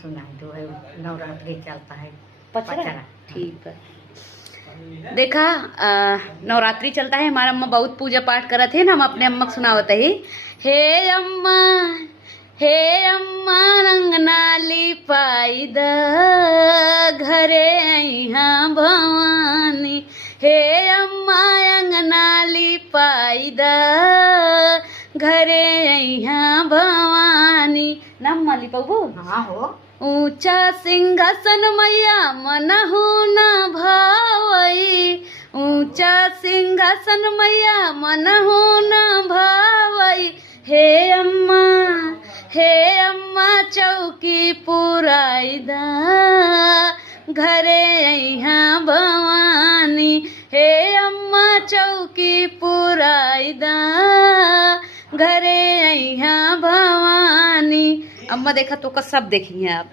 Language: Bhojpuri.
सुनाई दो है, नवरात्रि चलता है पचरा। ठीक है, देखा नवरात्रि चलता है, हमारा अम्मा बहुत पूजा पाठ करत है ना, हम अपने अम्मा को सुनावत है। हे अम्मा रंगना लिपाई द घरे यहाँ भवानी, हे अम्मा अंगना लिपाई द घरे यहाँ भवानी। नम्मा लिपाऊ। हाँ हो। ऊंचा सिंहासन मैया मनहु न भावई, ऊंचा सिंहासन मैया मनहु न भावई। हे अम्मा चौकी पुराई दा घरे यहाँ भवानी, हे अम्मा चौकी पुराई दा घरे यहाँ भवानी। अम्मा देखा तो का सब देखी हैं आप।